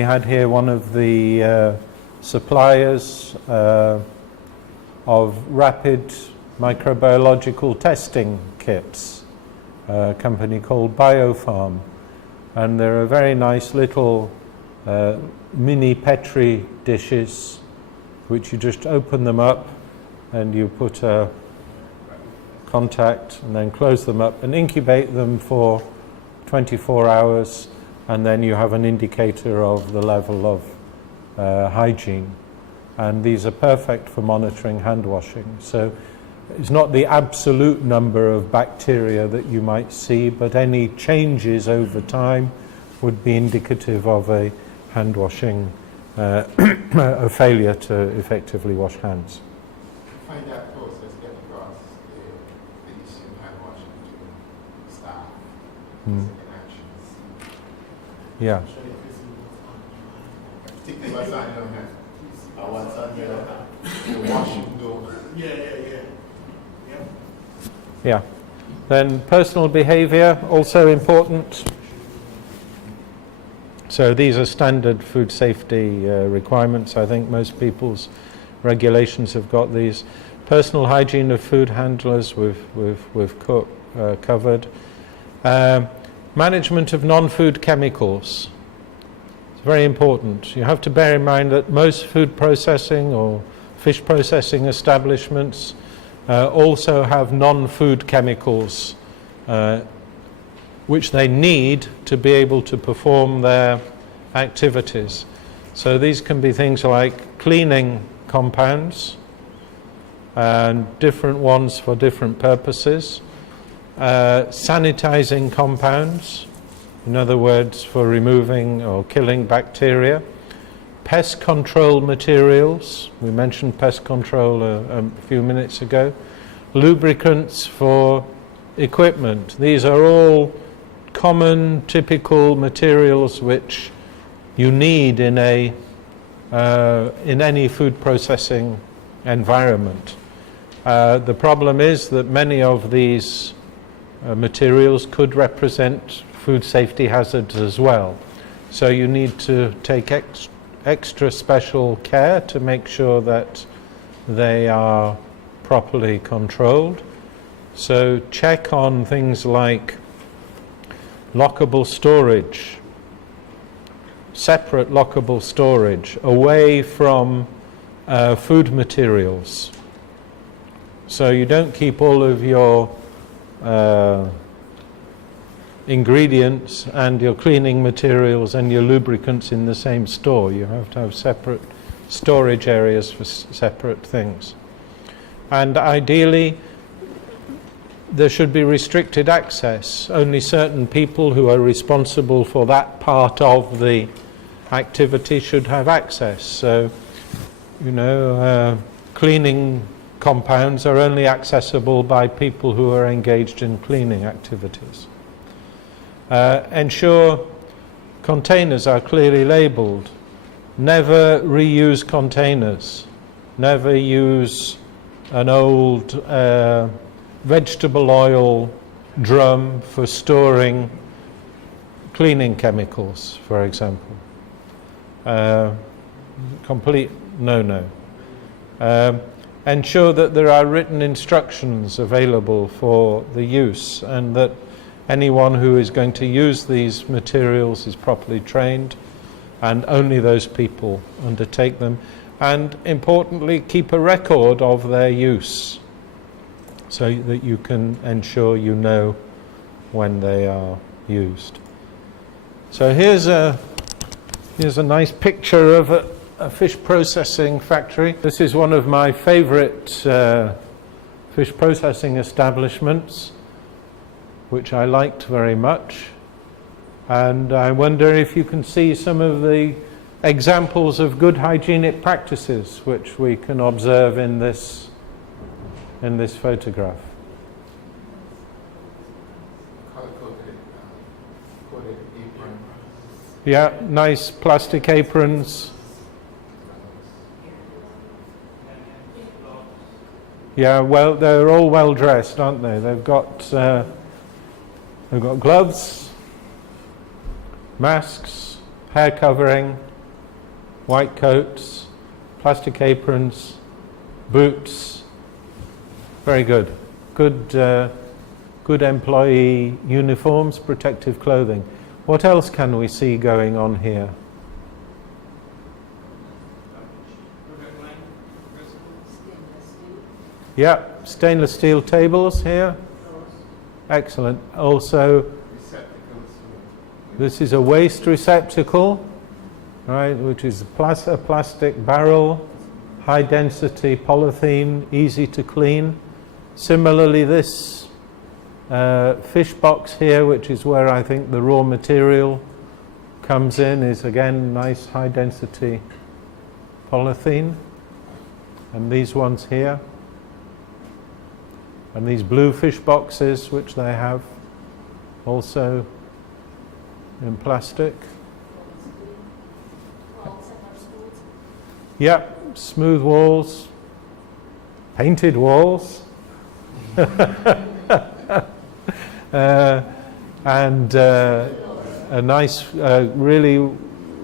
had here one of the suppliers of rapid microbiological testing kits, a company called Biofarm, and they're a very nice little mini Petri dishes which you just open them up and you put a contact and then close them up and incubate them for 24 hours, and then you have an indicator of the level of hygiene. And these are perfect for monitoring hand washing. So it's not the absolute number of bacteria that you might see, but any changes over time would be indicative of a hand washing, a failure to effectively wash hands. Find that process get across the issue of hand washing to staff and actions. Yeah. Particularly what's on your hand. Or what's on your washing door. Yeah. Then personal behaviour, also important. So these are standard food safety requirements. I think most people's regulations have got these. Personal hygiene of food handlers we've covered. Management of non-food chemicals. It's very important. You have to bear in mind that most food processing or fish processing establishments also have non-food chemicals which they need to be able to perform their activities. So these can be things like cleaning compounds, and different ones for different purposes, sanitizing compounds, in other words, for removing or killing bacteria, pest control materials, we mentioned pest control a few minutes ago, lubricants for equipment. These are all common, typical materials which you need in any food processing environment. The problem is that many of these materials could represent food safety hazards as well. So you need to take extra special care to make sure that they are properly controlled. So check on things like lockable storage, separate lockable storage away from food materials. So you don't keep all of your ingredients and your cleaning materials and your lubricants in the same store. You have to have separate storage areas for separate things. And ideally, there should be restricted access. Only certain people who are responsible for that part of the activity should have access. So, cleaning compounds are only accessible by people who are engaged in cleaning activities. Ensure containers are clearly labelled. Never reuse containers. Never use an old vegetable oil drum for storing cleaning chemicals, for example. Complete no-no. Ensure that there are written instructions available for the use, and that anyone who is going to use these materials is properly trained, and only those people undertake them. And importantly, keep a record of their use so that you can ensure you know when they are used. So here's a nice picture of a fish processing factory. This is one of my favorite fish processing establishments, which I liked very much. And I wonder if you can see some of the examples of good hygienic practices which we can observe in this photograph. Colour-coded apron. Yeah, nice plastic aprons. Yeah, well, they're all well dressed, aren't they? They've got gloves, masks, hair covering, white coats, plastic aprons, boots. Very good. Good employee uniforms, protective clothing. What else can we see going on here? Yeah, stainless steel tables here. Excellent. Also, this is a waste receptacle, right, which is a plastic barrel, high density polythene, easy to clean. Similarly, this fish box here, which is where I think the raw material comes in, is again nice high density polythene. And these ones here. And these blue fish boxes, which they have, also in plastic. Yep, smooth walls, painted walls, and a nice, really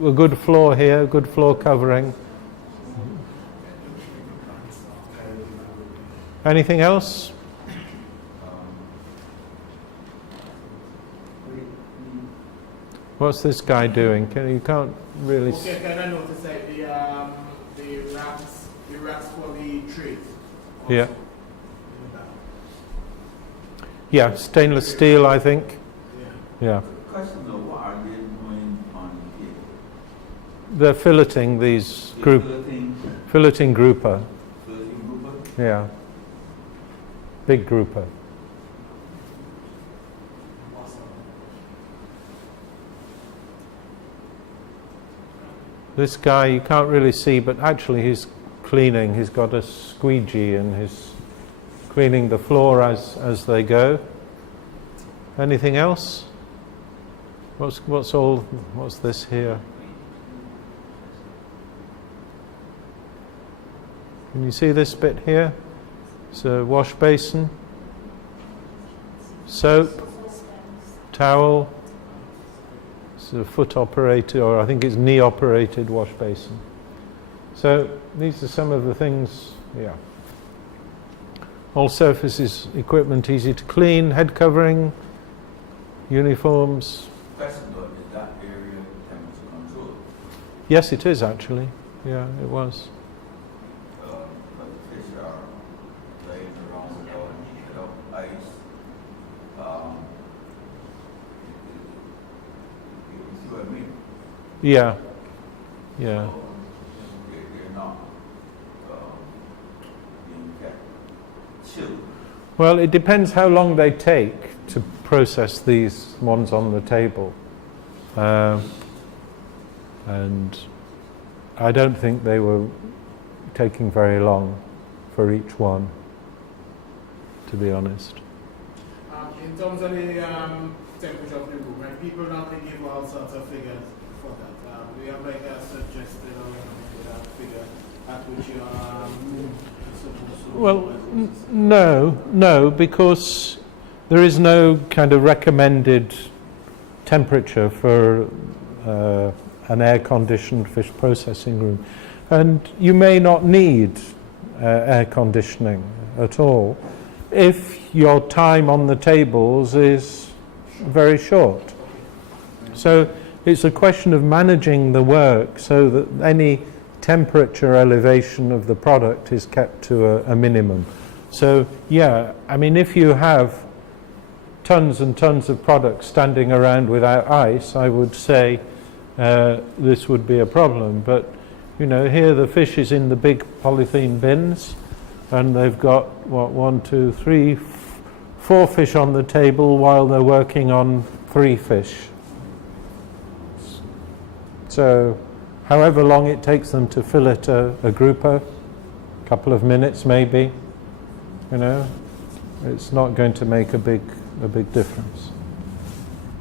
a good floor here, good floor covering. Anything else? What's this guy doing? You can't really Okay, can I notice that the racks for the trays? also Yeah. in the back? Yeah, stainless steel, I think. Yeah. Yeah. Question though, what are they doing on here? They're filleting these filleting grouper. Filleting grouper? Yeah. Big grouper. Awesome. This guy you can't really see, but actually he's cleaning. He's got a squeegee and he's cleaning the floor as they go. Anything else? What's this here? Can you see this bit here? It's a wash basin, soap, towel. It's a foot operated, or I think it's knee operated wash basin. So these are some of the things, yeah. All surfaces, equipment easy to clean, head covering, uniforms. Question though, is that area temperature controlled? Yes, it is actually. Yeah, it was. But the fish are laying around without ice. You see what I mean? Yeah, yeah. So, they're not being kept chilled. Well, it depends how long they take to process these ones on the table. And I don't think they were taking very long for each one, to be honest. In terms of the temperature of the room, and people normally give all sorts of figures for that. We have like a suggested or figure at which your room is supposed to Well, no, because there is no kind of recommended temperature for an air-conditioned fish processing room. And you may not need air conditioning at all if your time on the tables is very short. So it's a question of managing the work so that any temperature elevation of the product is kept to a minimum. So yeah, I mean, if you have tons and tons of products standing around without ice, I would say this would be a problem. But you know, here the fish is in the big polythene bins, and they've got what, 1, 2, 3, 4 fish on the table while they're working on 3 fish. So however long it takes them to fillet a grouper, a couple of minutes maybe, you know, it's not going to make a big difference.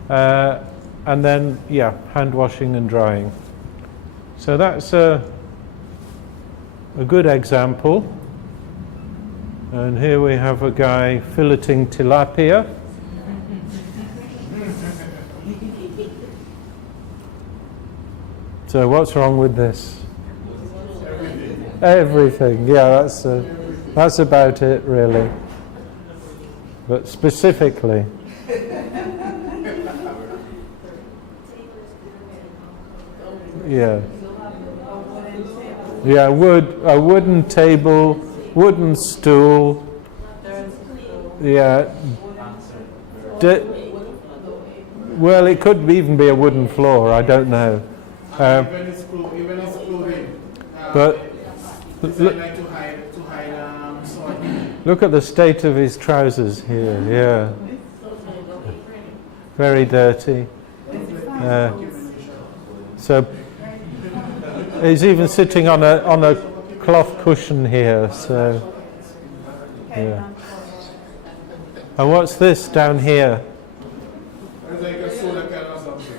And then, yeah, hand washing and drying. So that's a good example. And here we have a guy filleting tilapia. So what's wrong with this? Everything. Yeah, that's about it really. But specifically. Yeah. Yeah, a wooden table, wooden stool. Yeah. Well, it could even be a wooden floor. I don't know. even his clothing. But Like to hide soil. look at the state of his trousers here. Yeah. Very dirty. So he's even sitting on a cloth cushion here. So yeah. And what's this down here? It's like a soda can or something.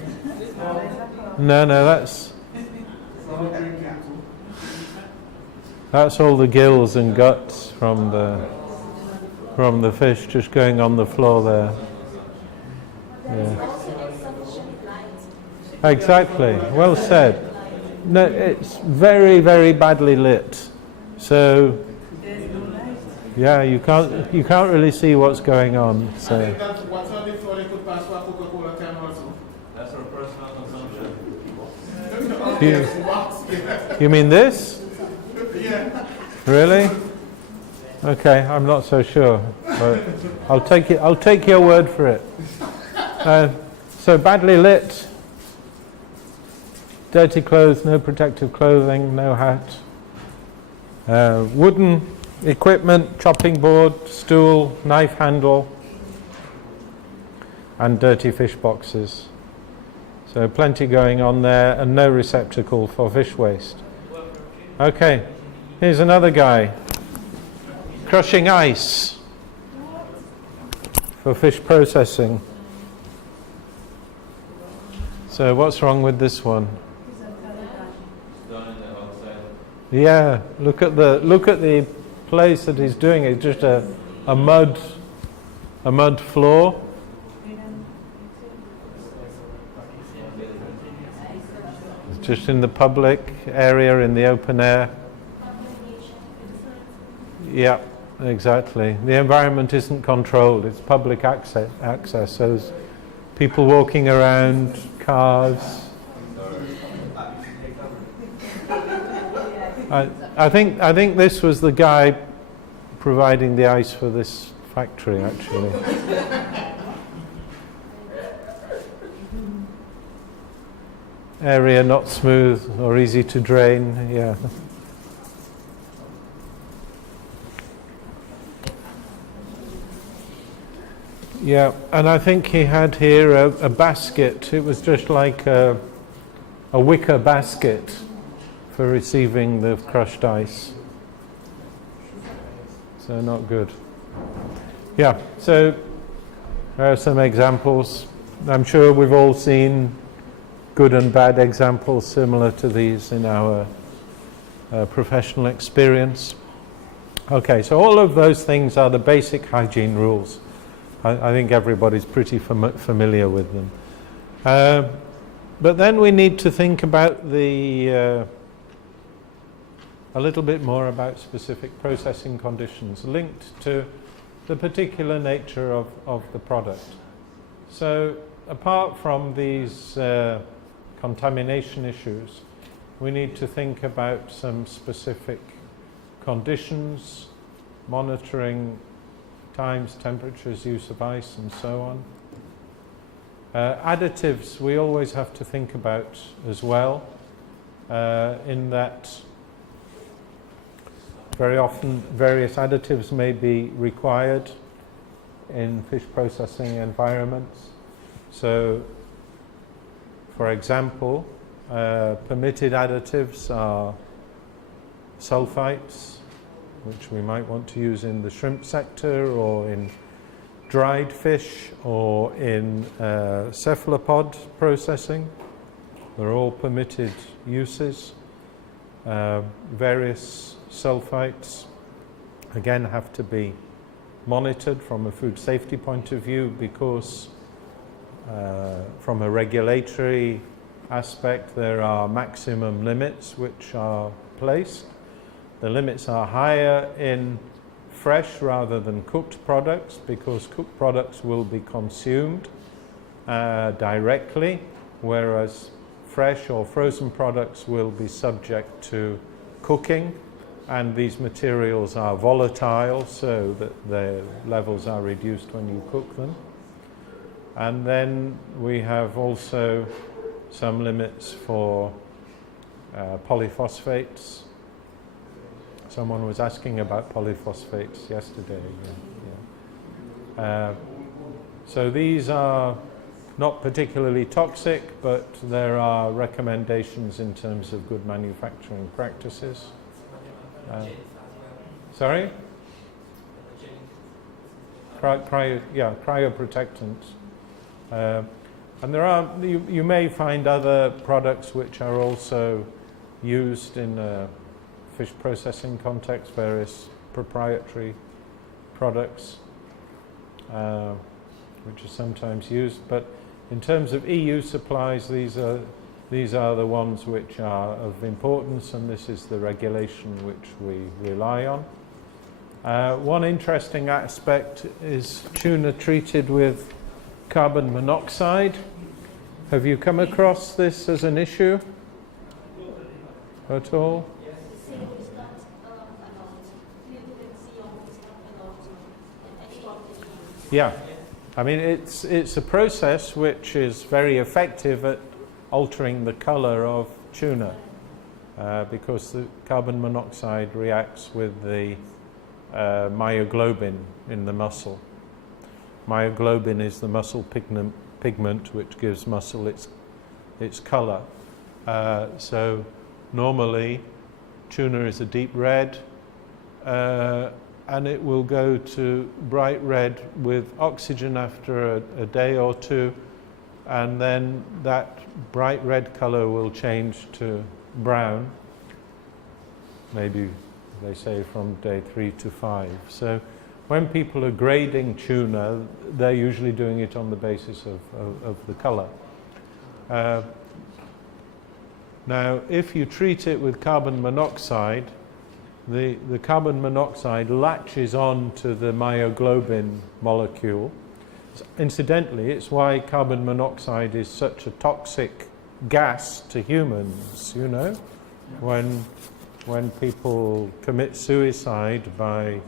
No, that's all the gills and guts from the fish just going on the floor there. Yeah. Exactly. Well said. No, it's very, very badly lit. So yeah, you can't really see what's going on. I So think that's what's on the floor. They could pass for a Coca-Cola can also. That's for personal consumption. You mean this? Yeah. Really? Okay, I'm not so sure, but I'll take your word for it. So badly lit, dirty clothes, no protective clothing, no hat, wooden equipment, chopping board, stool, knife handle, and dirty fish boxes. So plenty going on there, and no receptacle for fish waste. Okay, here's another guy. Crushing ice for fish processing. So what's wrong with this one? Done in the outside. Yeah, look at the place that he's doing it. Just a mud floor. It's just in the public area, in the open air. Yeah, exactly. The environment isn't controlled. It's public access. So there's people walking around, cars. I think this was the guy providing the ice for this factory, actually. Area not smooth or easy to drain. Yeah. Yeah, and I think he had here a basket. It was just like a wicker basket for receiving the crushed ice. So not good. Yeah, so there are some examples. I'm sure we've all seen good and bad examples similar to these in our professional experience. Okay, so all of those things are the basic hygiene rules. I think everybody's pretty familiar with them. But then we need to think about a little bit more about specific processing conditions linked to the particular nature of the product. So apart from these contamination issues, we need to think about some specific conditions, monitoring times, temperatures, use of ice, and so on. Additives we always have to think about as well, in that very often various additives may be required in fish processing environments. So, for example, permitted additives are sulfites, which we might want to use in the shrimp sector or in dried fish or in cephalopod processing. They're all permitted uses. Various sulfites, again, have to be monitored from a food safety point of view because from a regulatory aspect there are maximum limits which are placed. The limits are higher in fresh rather than cooked products because cooked products will be consumed directly, whereas fresh or frozen products will be subject to cooking, and these materials are volatile so that their levels are reduced when you cook them. And then we have also some limits for polyphosphates. Someone was asking about polyphosphates yesterday. So these are not particularly toxic, but there are recommendations in terms of good manufacturing practices. Sorry? Cryoprotectants. And there are, you may find other products which are also used in fish processing context, various proprietary products which are sometimes used, but in terms of EU supplies, these are the ones which are of importance, and this is the regulation which we rely on. One interesting aspect is tuna treated with carbon monoxide, Have you come across this as an issue at all? Yeah, I mean it's a process which is very effective at altering the colour of tuna because the carbon monoxide reacts with the myoglobin in the muscle. Myoglobin is the muscle pigment which gives muscle its colour. So normally tuna is a deep red. And it will go to bright red with oxygen after a day or two, and then that bright red colour will change to brown, maybe they say from day 3 to 5. So when people are grading tuna, they're usually doing it on the basis of the colour. Now, if you treat it with carbon monoxide, the carbon monoxide latches on to the myoglobin molecule. Incidentally, it's why carbon monoxide is such a toxic gas to humans, you know. When people commit suicide by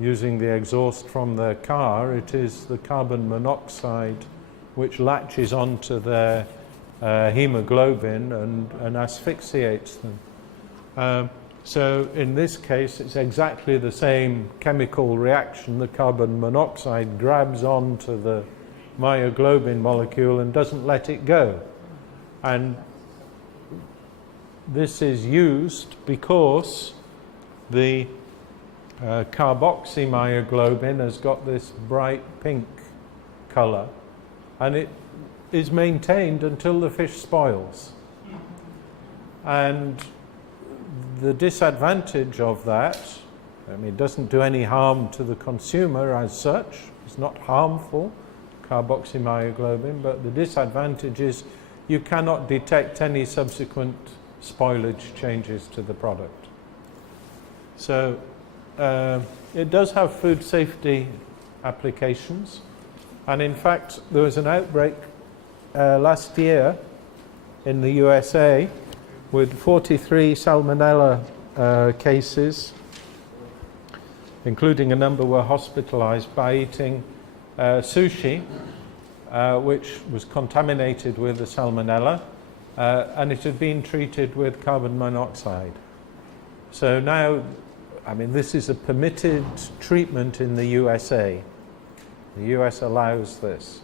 using the exhaust from their car, it is the carbon monoxide which latches onto their hemoglobin and asphyxiates them. So in this case, it's exactly the same chemical reaction. The carbon monoxide grabs onto the myoglobin molecule and doesn't let it go. And this is used because the carboxymyoglobin has got this bright pink colour, and it is maintained until the fish spoils. And the disadvantage of that, I mean, it doesn't do any harm to the consumer as such. It's not harmful, carboxymyoglobin, but the disadvantage is you cannot detect any subsequent spoilage changes to the product. So it does have food safety applications, and in fact there was an outbreak last year in the USA with 43 salmonella cases, including a number were hospitalized by eating sushi, which was contaminated with the salmonella, and it had been treated with carbon monoxide. So now, I mean, this is a permitted treatment in the USA. The US allows this.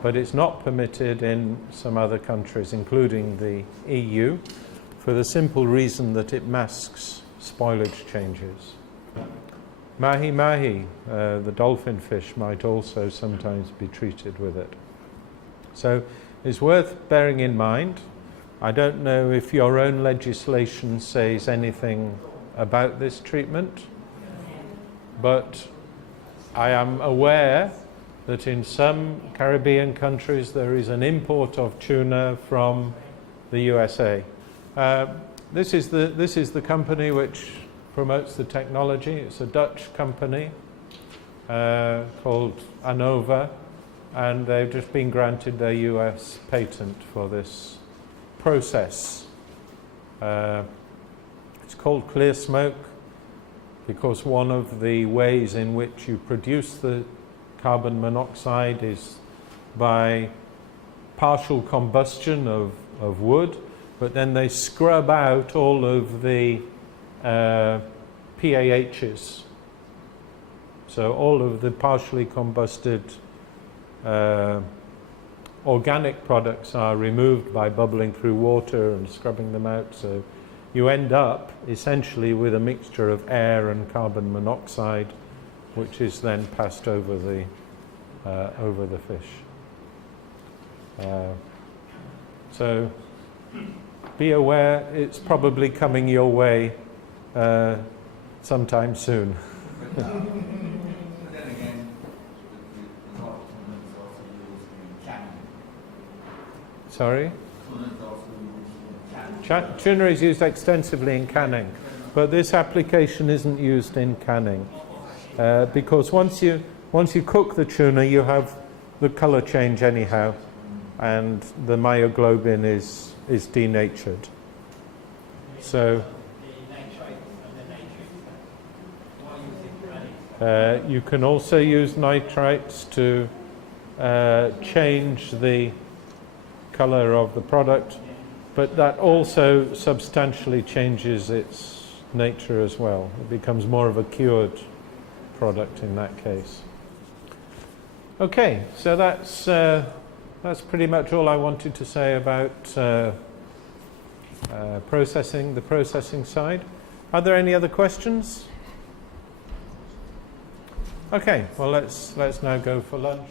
But it's not permitted in some other countries, including the EU, for the simple reason that it masks spoilage changes. Mahi-mahi, the dolphin fish, might also sometimes be treated with it. So it's worth bearing in mind. I don't know if your own legislation says anything about this treatment, but I am aware that in some Caribbean countries there is an import of tuna from the USA. This is the company which promotes the technology. It's a Dutch company called Anova, and they've just been granted their US patent for this process. It's called clear smoke because one of the ways in which you produce the carbon monoxide is by partial combustion of wood, but then they scrub out all of the PAHs. So all of the partially combusted organic products are removed by bubbling through water and scrubbing them out. So you end up essentially with a mixture of air and carbon monoxide, which is then passed over the fish. So be aware, it's probably coming your way sometime soon. But then again, the lot of tuna is also used in canning. Sorry? Tuna is also used in canning. Tuna is used extensively in canning, but this application isn't used in canning because once you cook the tuna, you have the colour change anyhow, and the myoglobin is denatured. So The nitrites and the nitrates. Why use it running? you can also use nitrites to change the color of the product, but that also substantially changes its nature as well. It becomes more of a cured product in that case. Okay, so that's pretty much all I wanted to say about processing, the processing side. Are there any other questions? Okay, well let's now go for lunch.